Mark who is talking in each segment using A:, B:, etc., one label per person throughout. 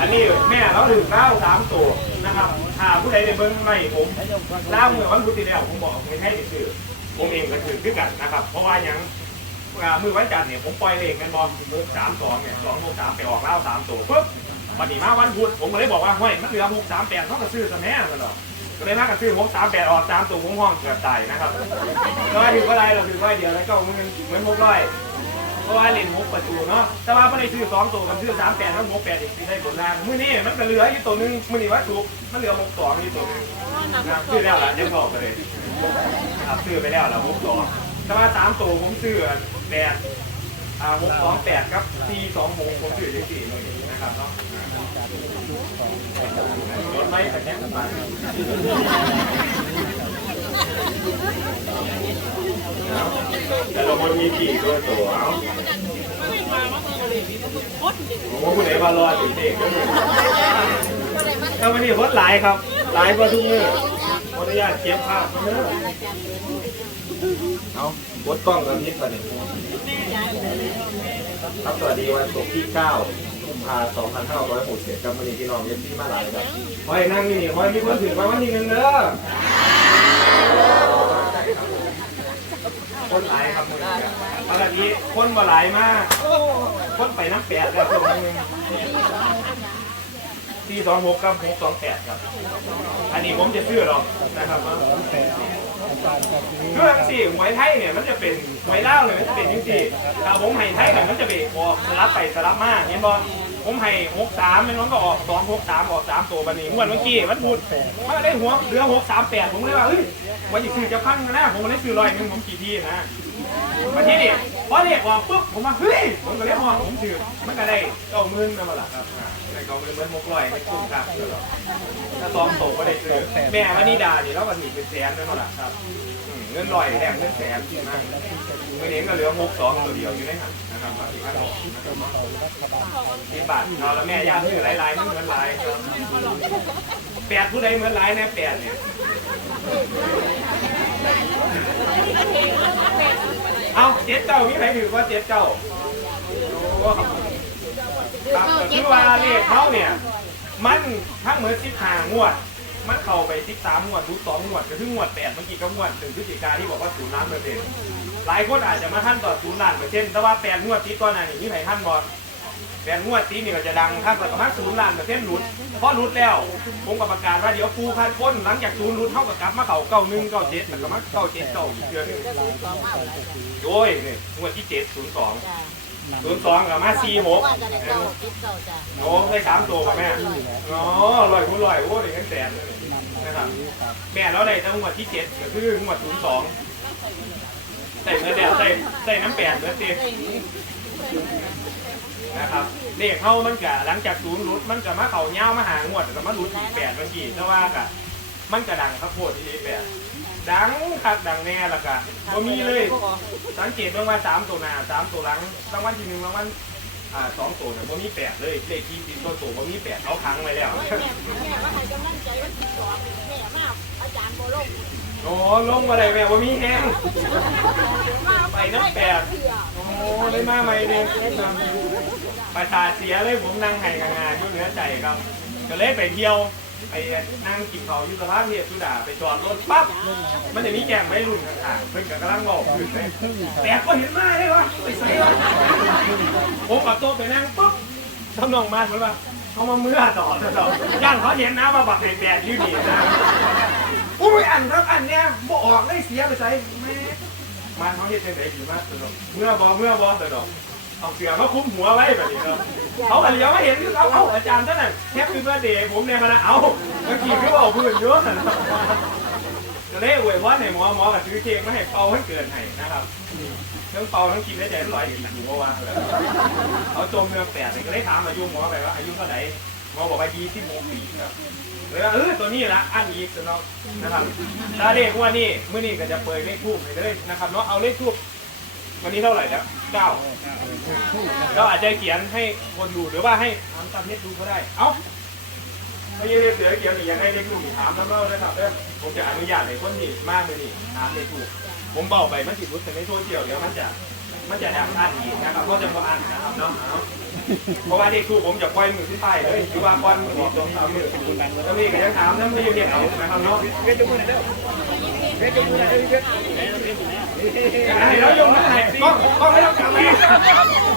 A: อันนี้แม่เราถึงเล่าสามตัวนะครับถ้าผู้ใดในเบิ้งไม่ผมเล่าเมื่อวันพุธที่แล้วผมบอกไม่ให้คือผมเองก็ถือด้วยกันนะครับ เพราะว่ายังมือวันจันทร์เนี่ยผมปล่อยเลขกันบอลสามสองเนี่ยสองโมงสามไปออกเล่าสามตัวปุ๊บวันนี้มาวันพุธผมก็เลยบอกว่าห้ยมันเหลือหกสามแปดเขาก็ซื้อซะแน่กันหรอ กก็เลยมากันซื้อหกสามแปดออกสามตัวผมห้องเกือบตายนะครับก็ถือว่าได้เราถือว่าเดียวแล้วก็เหมือนเหมือนหกร้อยเพราะว่าเล่นหกประตูเนาะแต่ว่าไม่ได้ซื้อสองตัวมันซื้อสามแปดแล้วหกแปดอีกสิได้ผลล่างมือนี้มันก็เหลืออยู่ตัวหนึงมือนี้ว่าถูกมันเหลือหกสองอยู่ตัวหนึงนะครับซื้อแล้วล่ะยังบอกไปเลยครับซื้อไปแล้วแล้วหกสองแต่ว่าสามตัวผมซื้อแปด อ่าหกสองแปดครับสี่สองหกผมซื้อที่สี่เลยนะครับเนาะรถไม่แต่แค่ไปแต่ละคนมีกี่ตัวตัวเอาผมว่าคุณไหนมารอถึงเด็กก็มีถ้าวันนี้รถหลายครับ หลายกว่าทุกมื้อขออนุญาตเก็บภาพเนอ เอาวดกล้องกันนิดก่อนหนึ่งครับสวัสดีวันศุกร์ที่ 9 กุมภาพันธ์2567ครับวันนี้พี่น้องเย็บที่มาหลายครับคอยนั่งนี่คอยมีคนถือมาวันนี้หนึงเด้อคนหลายครับมือนี้ครับปกติคนมาหลายมาก คนไปน้ำแปดแล้วคนนึงที่สองหกกับหกสองแปดครับ อันนี้ผมจะซื้อหรอกนะครับ เครื่องสี่หวยไทยเนี่ยมันจะเป็นหวยเล่าเนี่ยมันจะเป็นยังสี่ถ้าผมให้ไทยเนี่ยมันจะไปออกสลับไปสลับมาเห็นบอผมให้หกสามมันมันก็ออกสองหกสามออกสามตัวบันนี้เมื่อกี้มันพูดมาได้หัวเหลือหกสามแปดผมเลยว่าเฮ้ยวันนี้ซื้อจะพังนะผมเลยซื้อร้อยหนึ่งผมกี่ที่นะมาที่นี่พอเรียกออกปุ๊บผมว่าเฮ้ยผมก็เรียกออกผมซื้อมันก็ได้เก้าหมื่นนั่นแหละครับ ก้าหมื่นเหมือนหกร้อยไม่คุ้มครอกถ้าสองโตก็ได้ซื้อแม่วานิดานี่แล้ววันนี้เป็นแสนนั่นแหละครับเงินลอยแถมเงินแสนที่มากเงินเองก็เหลือหกสองตัวเดียวอยู่ในหันนะครับมาที่ข้าหกสิบบาทเอาแล้วแม่ย่าชื่อหลายๆนี่เหมือนหลายแปดผู้ใดเหมือนหลายแน่แปดเนี่ยเอาเจ็ดเก้ามีใครถือว่าเจ็ดเก้าโอ้ ก็คือว่าเลขเขาเนี่ย มันทั้งเหมือนสิบห้างวด มันเข้าไปสิบสามงวดรู้สองงวดก็ถึงงวดแปดเมื่อกี้ก็งวดถึงพฤศจิกาที่บอกว่าศูนย์ล้านเปอร์เซ็นต์หลายคนอาจจะมาท่านต่อศูนย์ล้านเปอร์เซ็นต์แต่ว่าแปดงวดติดก่อนหน้านี้มีใครท่านบอลแปดงวดติดนี่ก็จะดังท่านประมาณศูนย์ล้านเปอร์เซ็นต์หลุดเพราะหลุดแล้วผมกับประกาศว่าเดี๋ยวปูพันพ้นหลังจากศูนย์หลุดเท่ากับกลับมาเข่าเก้าหนึ่งเก้าเจ็ดแต่ก็มาเก้าเจ็ดเก้าอีกเดือนหนึงโอ้ยนี่งวดที่เจ็ดศูนย์สอง ศูนย์สองกับมาสี่หกโอ้ได้สามตัวกับแม่อ๋อลอยคุณลอยโอ้ได้เงินแสนเลยนะครับแม่แล้วได้ตั้งงวดที่เจ็ดก็คืองวดศูนย์สองใส่เนื้อแดดใส่ใส่น้ำแปดเนื้อเต็มนะครับเลขเข้ามันกะหลังจากศูนย์รุดมันกะมาเข่าเงามาหางวดกับมารุดอีกแปดเมื่อกี้แต่ว่ากะ มันกะดังข้าวโพดที่แปดดังคักดังแน่ละกะบ่มีเลย สังเกตเบิ่งว่าสามตัวหน้าสามตัวหลังรางวัลที่หนึ่งรางวัลอ่าสองตัวเนี่ยบ่มีแปดเลยเลขที่ติดตัวตัวบ่มีแปดเอาค้างไว้แล้วโอ้ลงมาได้แม่บ่มีแห้งไปน้ำแปดโอ้เลยมาใหม่เด้ประสาทเสียเลยผมนั่งไห้กับงานอยู่เหนือใจครับ ก็เลยไปเที่ยว ไปนั่งกินข้าอยู่สภาพเทียสุดาไปจอดรถปั๊บมันจะมีแกงไม่รุ่นข้างๆเพิ่นก็กำลังบอกอยู่เลยแปดก็เห็นมาเลยวะไปใส่วะผมกับโต๊ะไปนั่งปุ๊บทำนองมาเหมือนว่าเขามาเมื่อต่อต่อย่านเขาเห็นนะว่าบักไข่แปดอยู่นี่นะอุ้ยอันครับอันเนี้ยบ่ออกเลยเสียไปใส่แม่มันเขาเห็นจังไดดีมากสนุกเมื่อบอเมื่อบอสนุก เอาเสือมาคุ้มหัวไว้แบบนี้ครับเขาอันเดียวมาเห็นคือเขาเอาอาจารย์ท่านน่ะแคปคือเบอร์เดย์ผมเนี่ยมานะเอาเมื่อกี้คือเอาพื้นเยอะจะเล่อวยพรให้หมอหมอกับซื้อเค้กมาให้เป่าให้เกินให้นะครับทั้งเป่าทั้งกินได้ใจร้อยอยู่ว่าว่าเลยเขาจมเนื้อแปดเลยก็เลยถามอายุหมอไปว่าอายุเท่าไหร่หมอบอกว่ายี่สิบหกปีครับเลยว่าเออตัวนี้ละอันอีกเนาะนะครับถ้าเลขว่านี่มื้อนี้ก็จะเปิดเลขทูบให้เลยนะครับเนาะเอาเลขทูบวันนี้เท่าไหร่แล้ว เก้าเราอาจจะเขียนให้คนดูหรือว่าให้ทำตามเน็ตดูก็ได้ เอ้าไม่ใช่เสือเขียวนี่ยังให้เล็กลูกถามน้ำเล่าด้ครับเด้อผมจะอนุญาตให้คนนี่มากเลยนี่ถามเล็กลูกผมบอกไปมันสิรู้แต่ในโซเชียลเดี๋ยวมันจะมันจะแอบอ่านอีกนะครับก็จะมาอ่านนะครับเนาะเพราะว่าเด็กครูผมจะปล่อยมือที่ใต้เลยคือว่าปล่อยมือสองสามมือแล้วนี่ก็ยังถามนั่นไม่ยังเรียกเอานะครับเนาะเรียกจมูกหน่อยเด้อเรียกจมูกหน่อยเด้อ แล้วยงมาไหนก็ก็ไม่ต้องกลับมา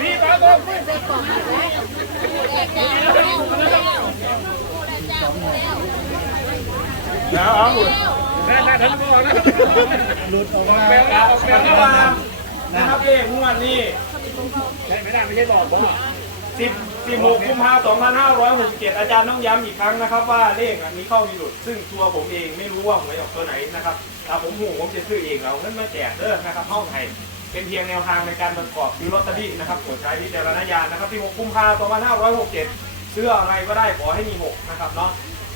A: พี่ป้าบอกแล้วเอาหลุดได้ได้ทันทีนะหลุดออกมาแล้วแล้วก็มานะครับเลขงวดนี้ไม่ได้ไม่ใช่หลอกผมสิบสิบ หกกุมภาพันธ์สองพันห้าร้อยหกสิบเจ็ดอาจารย์ต้องย้ำอีกครั้งนะครับ ว่าเลขอันนี้เข้ามีหลุด ซึ่งตัวผมเองไม่รู้ว่าหวยออกตัวไหนนะครับถ้าผมหูผมจะซื้อเองเราเงินมาแจกเด้อนะครับห้องไทยเป็นเพียงแนวทางในการประกอบซื้อลอตเตอรี่นะครับโปรดใช้วิจารณญาณนะครับที่6กุมภาพันธ์สองพันห้าร้อยหกสิบเจ็ดซื้ออะไรก็ได้ขอให้มีหกนะครับเนาะ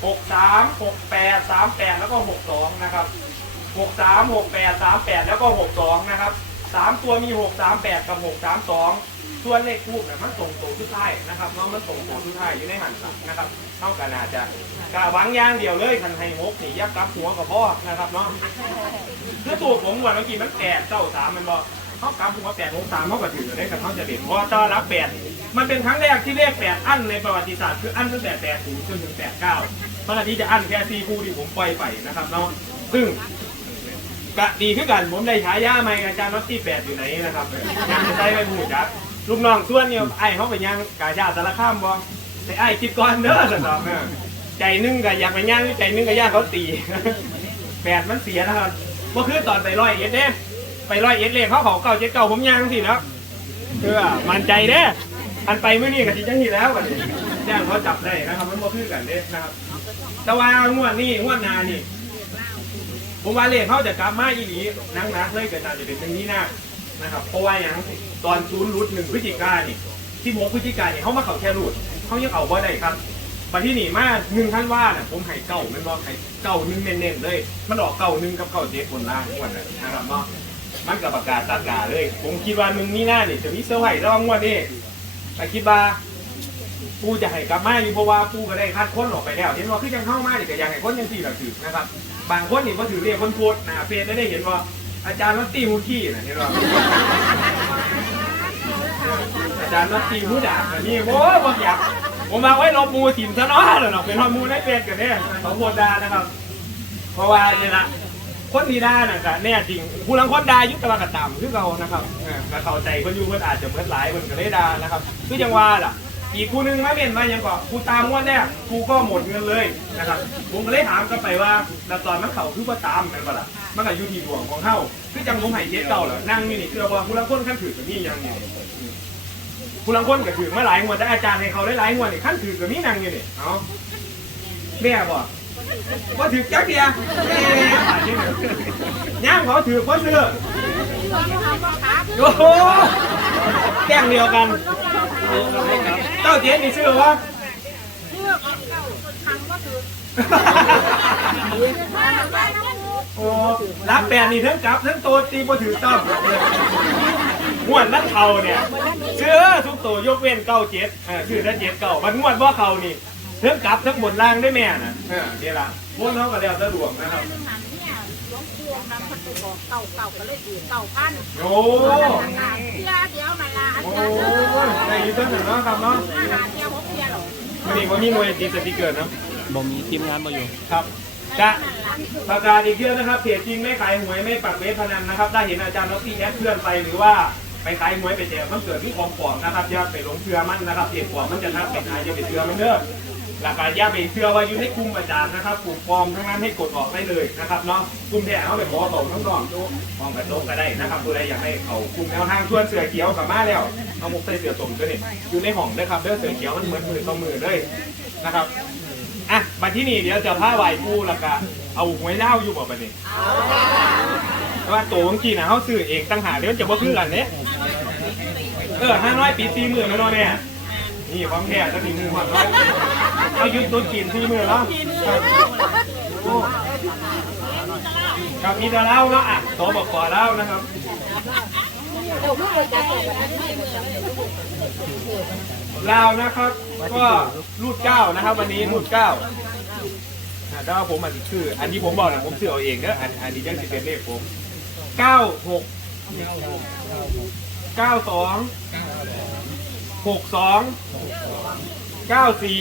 A: หกสามหกแปดสามแปดแล้วก็หกสองนะครับหกสามหกแปดสามแปดแล้วก็หกสองนะครับ สามตัวมีหกสามแปดกับหกสามสองส่วนเลขคู่เนี่ยมันส่งตัวทุกท้ายนะครับเนาะมันส่งตัวทุกท้ายอยู่ในหันสักนะครับเท่ากันอาจจะกะหวังอย่างเดียวเลยคันให้หกนี่ยักกับหัวกับพ่อนะครับเนาะคือตัวผมวันเมื่อกี้มันแปดเก้าสามมันบอกเขากับหัวแปดหกสามเขาก็ถือได้กับเขาจะเด่นเพราะต้อนรับแปดมันเป็นครั้งแรกที่เลขแปดอั้นในประวัติศาสตร์คืออั้นตั้งแต่แปดถึงจนถึงแปดเก้าตอนนี้จะอั้นแค่ซีฟูที่ผมปล่อยไปนะครับเนาะซึ่ง กะดีขึ้นกันผมได้ฉายาใหม่อาจารย์น็อตตี้แปดอยู่ไหนนะครับยังจะใช้ไปหูจักลูกน้องส่วนเนี่ยไอ้เขาไปยังกาชาติสารข้ามบ่แต่ไอ้คิดก่อนเด้อสนองเนอะใจนึงก็อยากไปย่างใจนึงก็ย่างเขาตีแปดมันเสียนะครับเมื่อคือตอนไปร้อยเอ็ดเด้ไปร้อยเอ็ดเลยเขาเขาเก่าเจ็ดเก่าผมย่างสิแล้วเพื่อมันใจเด้อันไปเมื่อนี้กับที่จังที่แล้วกันย่างเขาจับได้นะครับมันบ่คือกันเด้นะครับแต่ว่างวดนี้งวดนานี่ ผมว่าเลขเขาจะกลับมาอีหลีนักนักๆเลยก็น่าจะเป็นตรงนี้นะนะครับ เพราะว่าอย่างตอนศูนย์รุดหนึ่งพฤศจิกายนนี่ที่หกพฤศจิกายนนี่เขามาเขาแค่รุดเขายังเอาบ่ได้ครับไปที่นี่มาหนึ่งท่านว่าเนี่ยผมให้เก่าแมันบอกให้เก่าหนึ่งเน้นๆเลย มันออกเก่าหนึ่งกับเก่าเจ็ดบนล่างวดนั้นนะครับเนาะมันกับประกาศตัดกาเลย ผมคิดว่าหนึ่งนี่หน้าเนี่ยจะมีเซอร์ไพรส์รองงวดนี้แต่คิดว่าปูจะให้กลับมาอยู่เพราะว่าปูก็ได้คัดค้นออกไปแล้วเห็นว่าคือยังเข้ามาเนี่ยก็ยังให้คนยังสี่หลักถือนะครับ บางคนนี่ก็ถือเรียกคนโพดหนาเฟซได้ได้เห็นว่า อาจารย์นัตตี้มูขี้นะเห็นว่าอาจารย์นัตตี้มูด่าแบบนี้โอ้บอกอยากผมมาไว้ลบมูถิ่มซะเนาะเลยเนาะเป็นฮอมูในเฟซกันเนี่ยสองคนดานะครับ เพราะว่าเนี่ยละคนดีได่าน่ะก็แน่จริงผู้ลังคนด่ายุคตะวันกระต่ำคือเรานะครับเออก็เข้าใจคนอยู่คนอาจจะเมื่อหลายคนก็เลยด่านะครับคือยังว่าล่ะ อีกคู่หนึงมาเมียนมายังก็กูตามงวดแรกกูก็หมดเงินเลยนะครับผมก็เลยถามกลับไปว่าแล้วตอนมันเข่าคือว่าตามกันปะล่ะมันก็อยู่ที่ดวงของเขาคือจังผมไห้เจ๊เก่าเหรอนั่งนี่นี่คือว่าผู้ลังคนขั้นถือกับนี่ยังอยู่ผู้ลังคนก็ถือมาหลายงวดแต่อาจารย์ให้เขาได้หลายงวดนี่ขั้นถือกับนี่นั่งอยู่นี่เอาแม่บอกว่าถือจักเดียแม่ย่างเขาถือคนเนื้อโอ้แก้งเดียวกัน เจ้าเจ๊มีชื่อว่าโอ้รักแปดนี่ทั้งจับทั้งตัวตีบ่ถือต้องงวดนั่นเขาเนี่ยเชื่อทุกตัวยกเว้นเก้าเจ็ดเออชื่อนั่นเจ็ดเก้ามันงวดว่าเขานี่ทั้งกลับทั้งบนล่างได้แม่น่ะเออเดี๋ยวละบนเขาก็แล้วสะดวกนะครับ
B: เก่าเก่าก็เลยถือเก่าพัน
A: โอ้
B: เที่ยเดียวมาละอา
A: โอ้ได้อยินต้นหนึ่งเนาะครับเนาะ
B: อาหาเทียวหกเทียวหรอ
A: วันนี้วันนี้มวยตีสติกเกอร์เนาะ
C: บ่มีทีมงานมาอยู่
A: ครับจะประกาศอีกเรื่องนะครับเพจจริงไม่ขายหวยไม่ปักเว็บพนันนะครับ ถ้าเห็นอาจารย์ล็อกซี่แอดเคลื่อนไปหรือว่าไปขายหวยไปแจกมันเกิดที่ของปลอมนะครับอย่าไปหลงเชื่อมันนะครับเพจปลอมมันจะทักไปหาอย่าไปเชื่อมันเด้อ หลักการย่าไปเชื่อว่าอยู่ในกลุ่มอาจารย์นะครับกลุ่มปลอมทั้งนั้นให้กดออกได้เลยนะครับเนาะกลุ่มแท้เขาไปขอต่อทั้งนอกปลอมกระโดกก็ได้นะครับผู้ใดอยากให้เขากลุ่มแนวทางชวนเสือเขียวกลับมาแล้วเอาหมกใส่เสือสมก็นี่อยู่ในห้องนะครับเด้อเสือเขียวมันเหมือนมือต่อมือเลยนะครับอะมาที่นี่เดี๋ยวจะผ้าไหวผู้ละกะเอาหวยเล่าอยู่บ่บัดนี้แต่ว่าตัวของกี่นะเขาซื้อเองตั้งหาเดี๋ยวจะบ่คือกันเนี้ยเออห้าร้อยปีสี่หมื่นแล้วเนาะเนี่ย นี่ความแท้จะมีมือความร้อยเอายุดต้นกินสี่มื่นแล้วครับโอ้กับมีแต่เล่าเนาะอะโตบอกก่อเล่านะครับ
B: เดี๋ยวเพิ่งไปจัดเลยวันนี้
A: ลาวนะครับ ก็รูดเก้านะครับ วันนี้รูดเก้าอ่าแต่ว่าผมมันคืออันนี้ผมบอกนะผมซื้อเอาเองเนอะอันอันนี้ยังสิเป็นเลขผมเก้าหกเก้าสอง หกสองเก้าสี่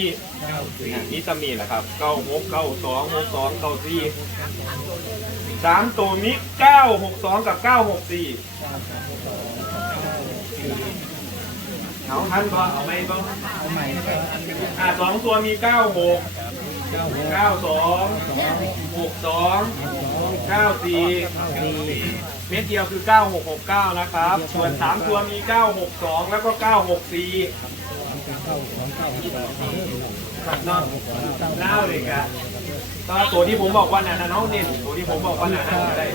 A: นี่ตำนี่แหละครับเก้าหกเก้าสองหกสองเก้าสี่สามตัวนี้เก้าหกสองกับเก้าหกสี่เอาท่านก็เอาไหมบ้างอ่าสองตัวมีเก้าหกเก้าสองหกสอง 94 เม็ดเดียวคือ 9669 นะครับ ส่วน 3 ตัวมี 962 แล้วก็ 964ครับเนาะเล่าเลยครับตอนตัวที่ผมบอกว่าน่ะนะน้องเด่นตัวที่ผมบอกว่าน่ะนะก็ได้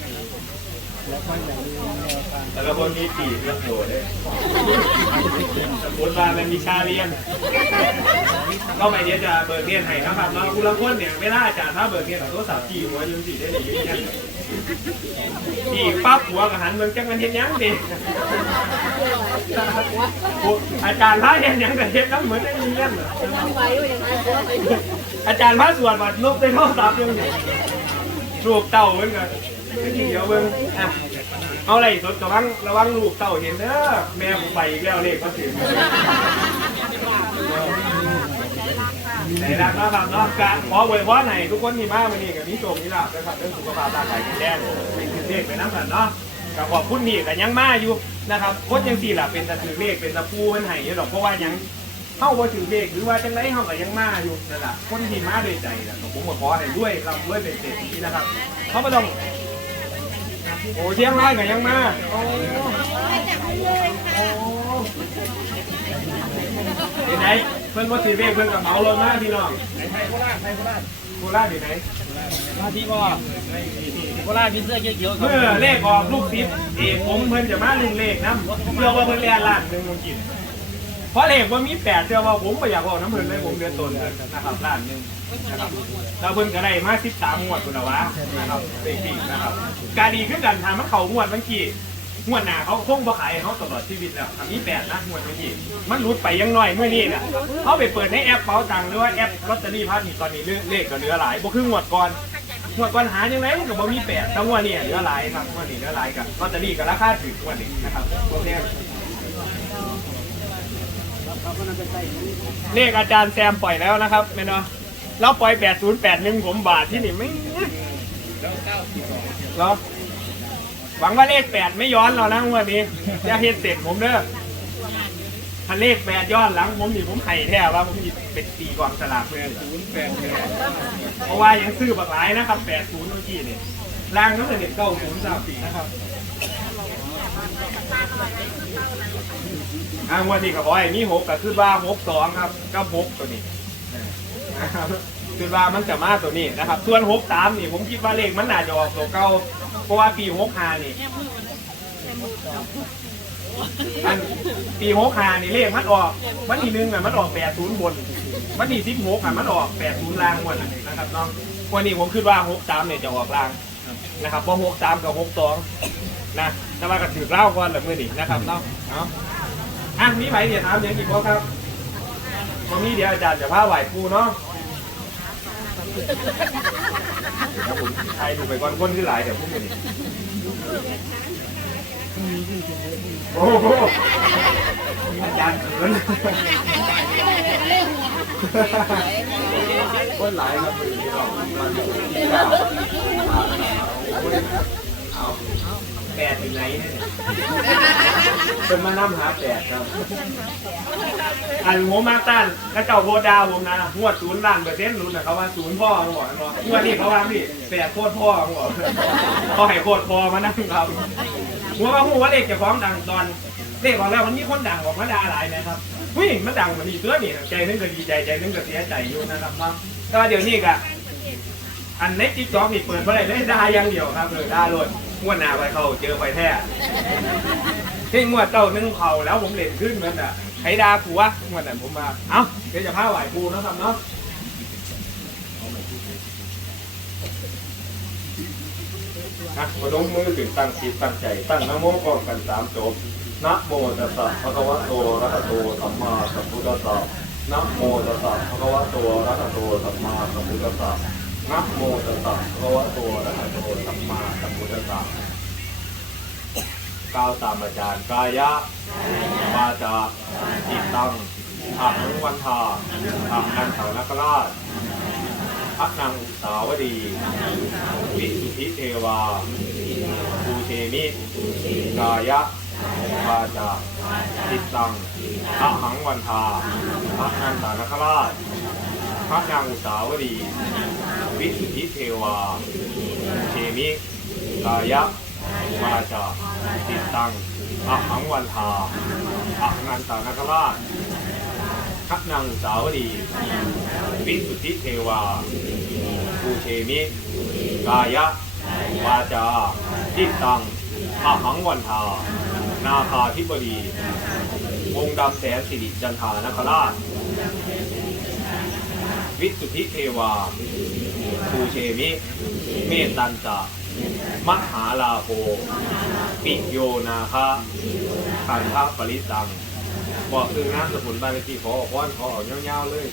A: แต่ละค นมีปีเรื่องโดดเลยสมมติว่ามันมีชาเรียนก็ไม่เดี๋ยวจะเบิกเรียนให้นะครับเนาะคุณละคนเนี่ยไม่น่าอาจารย์ถ้าเบิกเรียนของโทรศัพท์จีหัวยืนสีได้ดีอย่างเงี้ยจีปั๊บหัวกับหันเมืองจังมันเห็นยังดิอาจารย์พระเห็นยังแต่เห็นน้ำเหมือนได้ยินเงี้ย
B: ไว้ยังไงก็ไป
A: อาจารย์พระสวดบัดลูกได้โทรศัพท์ยังดิลูกเต่าเหมือนกัน เดี๋ยวเบิ่งอะเอาอะไรสดระวังระวังลูกเต่าเห็นเด้อแม่ผมไปอีกแล้วเลขก็ถึงไหนรักนะครับเนาะกะขอไว้ว่าไหนทุกคนที่มาวันนี้กับนี้โชมนี่ลาบนะครับเรื่องสุขภาพร่างกายแข็งแรงไปถือเลขไปน้ำกันเนาะกับขอบคุณนี่กันยังมาอยู่นะครับโคตรยังสี่ล่ะเป็นตะถือเลขเป็นตะปูมันไห้อยู่ดอกเพราะว่ายังเข้าว่าถือเลขหรือว่าจังไรเข้ากับยังมาอยู่นั่นแหละคนที่มาด้วยใจนะผมก็ขอให้ด้วยเราด้วยเป็นเศรษฐีนะครับเขาไม่ต้อง โอ้เชียงรายกับยังมาโอ้โอ้เป็นไงเพื่อนว่าถือเลขเพื่อนกับเหมารถมาพี่น้อง
C: ไทยโคราชไทยโคราช
A: โคราชอยู่ไหน
C: มาที่บ่โคราชมีเสื้อเขียวๆ
A: เมื่อเลขออกลูกศิษย์เอกผมเพิ่นจะมาลึงเลขน้ำเชื่อว่าเพิ่นเรียนล้านหนึ่งลงกิน เพราะเลขว่ามีแปดเชื่อว่าผมไม่อยากบอกน้ำเพิ่นเลยผมเดือนตนนะครับล้านหนึ่งนะครับแล้วเพิ่นก็ได้มาสิบสามงวดคุณนะวะนะครับเลขดีนะครับ การดีขึ้นกันทำมันเขางวดเมื่อกี้งวดหนาเขาคงบ่ขายให้เขาตลอดชีวิตแล้วอันนี้แปดนะงวดเมื่อกี้มันรุดไปยังน้อยเมื่อนี้เนี่ยเขาไปเปิดในแอปเป๋าตังค์หรือว่าแอปลอตเตอรี่พาสนี่ตอนนี้เลขก็เหลือหลายบ่คืองวดก่อนงวดก่อนหายังไงก็บ่มีแปดแต่งวดนี้เหลือหลายครับงวดนี้เหลือหลายกับลอตเตอรี่กับราคาถึงงวดนี้นะครับโอเค เลขอาจารย์แซมปล่อยแล้วนะครับแม่เนาะเราปล่อย8081ผมบาทที่นี่ไม่เหรอหวังว่าเลข8ไม่ย้อนเรานะงวดนี้จะเฮ็ดเสร็จผมเด้อถ้าเลข8ย้อนหลังผมนี่ผมไห้แท้ว่าผมหยิบเป็นตีกองสลากเลย
C: ศูนย์แปด
A: เพราะว่ายังซื้อบักหลายนะครับ80เมื่อกี้นี่ล่างน้ำเน็เก้าศูนย์สามสี่นะครับ อ่างวันนี้ก็บอกไอ้นี่หกก็คือว่าหกสองครับก็หกตัวนี้นะครับคือว่ามันจะมาตัวนี้นะครับ ส่วนหกสามนี่ผมคิดว่าเลขมันน่าจะออกตัวเก้าเพราะว่าปีหกห้านี่อันปีหกห้านี่เลขมันออกวันที่หนึ่งอะมันออกแปดศูนย์บนวันทีสิบหกอะมันออกแปดศูนย์ล่างหมดนะครับน้องวันนี้ผมคิดว่าหกสามเนี่ยจะออกล่างนะครับเพราะหกสามกับหกสอง นะแต่ว่าก็ถือเล่าก่อนแบบมือนี้นะครับเนาะเอาะอะมีใครเดี๋ยวถามอย่างอีกบ่ครับวันนี้เดี๋ยวอาจารย์จะพาไหวครูเนาะเดี๋ยวผมใครดูไปก่อนคนที่หลายเดี๋ยวพูดไปนี่โอ้โหอาจารย์เขินคนหลายครับมือนี้เรามันเก้าเอา แปดอยู่ไหนเนี่ยเป็นมานั่หาแปดครับ อันผมมาต้านแล้วเจ้าโบดาวผมนะงวดศูนย์ล้านเปอร์เซ็นต์รู้นะเขาว่าศูนย์พ่อหัวเนาะงวดนี้เขาว่าพี่แปดโคตรพ่อหัวเขาให้โคตรพ่อมานั่งครับหัวว่าหัวว่าเลขจะฟ้องดังตอนเลขของเรามันมีคนดังออกมาด่าหลายนะครับวิ่งมันดังมันอีกเสื้อนี่ใจนึงก็ดีใจใจนึงก็เสียใจอยู่นะครับเนาะแต่ว่าเดี๋ยวนี้ก็อันในติ๊กต็อกนี่เปิดเมื่อไหร่ได้ด่าอย่างเดียวครับเลยด่าเลย งวดหน้าไปเขาเจอไปแท้เพ่งวดเต้านึ่งเขาแล้วผมเล่นขึ้นมือนอะใครดากูวงวดนั้นผมมา เอ้าเดี๋ยวจะพาไหวกูนะครับเนาะนะพนมมือถึงตั้งจิตตั้งใจ ตั้งนโมก่อนกันสามจบนะโมตัสสะภะคะวะโตอะระหะโตสัมมาสัมพุทธัสสะนะโมตัสสะภะคะวะโตอะระหะโตสัมมาสัมพุทธัสสะ นะโมตัสสะภะคะวะโตอะระหะโตสัมมาสัมพุทธัสสะก้าวตามอาจารย์กายะวาจาจิตตังอังวันทาอังนันเถานคราชพักนางอุสาวดี วิสุทธิเทวาภูเทมิกายะวาจาจิตตังอะหังวันทาพักนันเถานคราชพักนางอุสาวดี วิสุทธิเทวาเทมิกายะวาจาจิตตังอหังวันทาอะนันตานาคราชทักนางสาวดี วิสุทธิเทวาภูเทมิกายะวาจาจิตตังอะหังวันทา นาคาธิบดี องค์ดำแสนสิริจันทานคราช วิสุทธิเทวาภูเชมิ เมตตันจามหาลาโภปิโยนาคะคันทะปริตัง บอกคือน้ำสมุนไพรที่ขอออกว่านขอเอาเงาวๆเลย